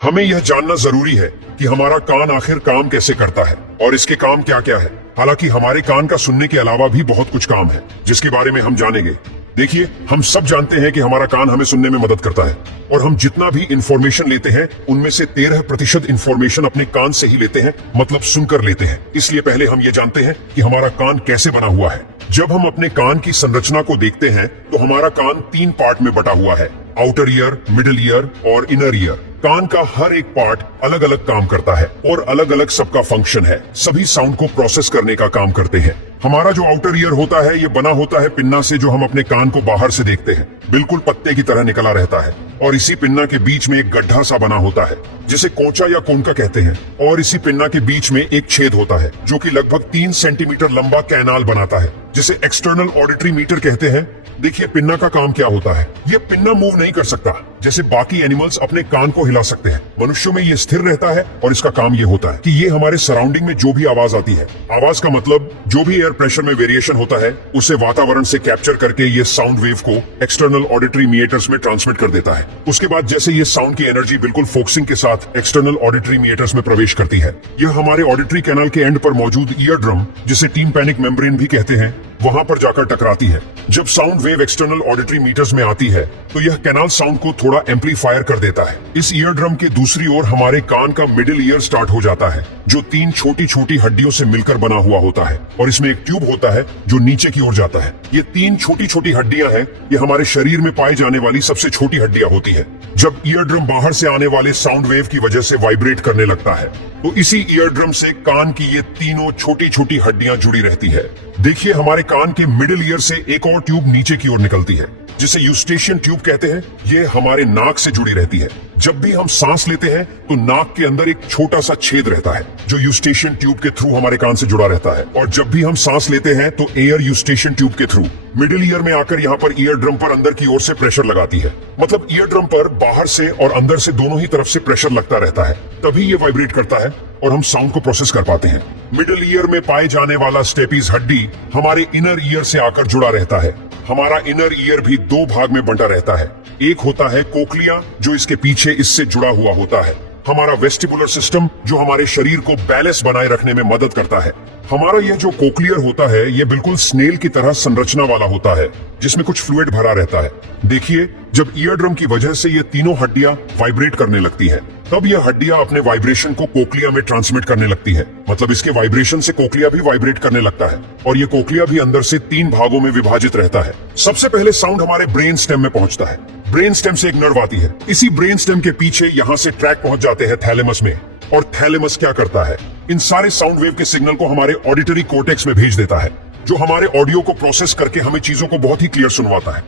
हमें यह जानना जरूरी है कि हमारा कान आखिर काम कैसे करता है और इसके काम क्या क्या है। हालांकि हमारे कान का सुनने के अलावा भी बहुत कुछ काम है जिसके बारे में हम जानेंगे। देखिए, हम सब जानते हैं कि हमारा कान हमें सुनने में मदद करता है और हम जितना भी इंफॉर्मेशन लेते हैं उनमें से 13% इंफॉर्मेशन अपने कान से ही लेते हैं, मतलब सुनकर लेते हैं। इसलिए पहले हम ये जानते हैं कि हमारा कान कैसे बना हुआ है। जब हम अपने कान की संरचना को देखते हैं तो हमारा कान 3 पार्ट में बटा हुआ है, आउटर ईयर, मिडिल ईयर और इनर ईयर। कान का हर एक पार्ट अलग अलग काम करता है और अलग अलग सबका फंक्शन है। सभी साउंड को प्रोसेस करने का काम करते हैं। हमारा जो आउटर ईयर होता है ये बना होता है पिन्ना से, जो हम अपने कान को बाहर से देखते हैं। बिल्कुल पत्ते की तरह निकला रहता है और इसी पिन्ना के बीच में एक गड्ढा सा बना होता है जिसे कोंचा या कोनका कहते हैं। और इसी पिन्ना के बीच में एक छेद होता है जो कि लगभग 3 सेंटीमीटर लंबा कैनाल बनाता है जिसे एक्सटर्नल ऑडिटरी मीटर कहते हैं। देखिए, पिन्ना का काम क्या होता है। ये पिन्ना मूव नहीं कर सकता जैसे बाकी एनिमल्स अपने कान को हिला सकते हैं। मनुष्यों में ये स्थिर रहता है और इसका काम ये होता है कि ये हमारे सराउंडिंग में जो भी आवाज आती है, आवाज का मतलब जो भी एयर प्रेशर में वेरिएशन होता है उसे वातावरण से कैप्चर करके ये साउंड वेव को एक्सटर्नल ऑडिटरी मीटर्स में ट्रांसमिट कर देता है। उसके बाद जैसे ये साउंड की एनर्जी बिल्कुल फोकसिंग के साथ एक्सटर्नल ऑडिटरी मीटर्स में प्रवेश करती है, यह हमारे ऑडिटरी कैनाल के एंड पर मौजूद ईयर ड्रम, जिसे टिम्पैनिक मेम्ब्रेन भी कहते हैं, वहां पर जाकर टकराती है। जब sound wave external auditory meatus में आती है तो यह कैनाल साउंड को थोड़ा एम्पलीफायर कर देता है। इस ईयर ड्रम के दूसरी ओर हमारे कान का मिडिल ईयर स्टार्ट हो जाता है, जो 3 छोटी छोटी हड्डियों से मिलकर बना हुआ होता है और इसमें एक ट्यूब होता है जो नीचे की ओर जाता है। ये 3 छोटी छोटी हड्डियां हैं, ये हमारे शरीर में पाई जाने वाली सबसे छोटी हड्डियां होती है। जब ईयर ड्रम बाहर से आने वाले साउंड वेव की वजह से वाइब्रेट करने लगता है तो इसी ईयर ड्रम से कान की ये तीनों छोटी छोटी हड्डियां जुड़ी रहती है। देखिए, हमारे कान के मिडिल ईयर से एक और ट्यूब नीचे की ओर निकलती है जिसे यूस्टेशियन ट्यूब कहते हैं। ये हमारे नाक से जुड़ी रहती है। जब भी हम सांस लेते हैं तो नाक के अंदर एक छोटा सा छेद रहता है जो यूस्टेशियन ट्यूब के थ्रू हमारे कान से जुड़ा रहता है। और जब भी हम सांस लेते हैं तो एयर यूस्टेशियन ट्यूब के थ्रू मिडिल ईयर में आकर यहाँ पर ईयर ड्रम पर अंदर की ओर से प्रेशर लगाती है। मतलब ईयर ड्रम पर बाहर से और अंदर से दोनों ही तरफ से प्रेशर लगता रहता है, तभी ये वाइब्रेट करता है और हम साउंड को प्रोसेस कर पाते हैं। मिडिल ईयर में पाए जाने वाला स्टेपीज हड्डी हमारे इनर ईयर से आकर जुड़ा रहता है। हमारा इनर ईयर भी 2 भाग में बंटा रहता है। एक होता है कोक्लिया, जो इसके पीछे इससे जुड़ा हुआ होता है। हमारा वेस्टिबुलर सिस्टम, जो हमारे शरीर को बैलेंस बनाए रखने में मदद करता है। हमारा यह जो कोक्लियर होता है ये बिल्कुल स्नेल की तरह संरचना वाला होता है जिसमें कुछ फ्लूइड भरा रहता है। देखिए, जब ईयर ड्रम की वजह से ये तीनों हड्डियां वाइब्रेट करने लगती है तब यह हड्डियां अपने वाइब्रेशन को कोक्लिया में ट्रांसमिट करने लगती है। मतलब इसके वाइब्रेशन से कोक्लिया भी वाइब्रेट करने लगता है और ये कोक्लिया भी अंदर से 3 भागों में विभाजित रहता है। सबसे पहले साउंड हमारे ब्रेन स्टेम में पहुंचता है। ब्रेन स्टेम से एक नर्व आती है। इसी ब्रेन स्टेम के पीछे यहाँ से ट्रैक पहुंच जाते हैं थैलेमस में। और थैलेमस क्या करता है, इन सारे साउंड वेव के सिग्नल को हमारे ऑडिटरी कोर्टेक्स में भेज देता है, जो हमारे ऑडियो को प्रोसेस करके हमें चीजों को बहुत ही क्लियर सुनवाता है।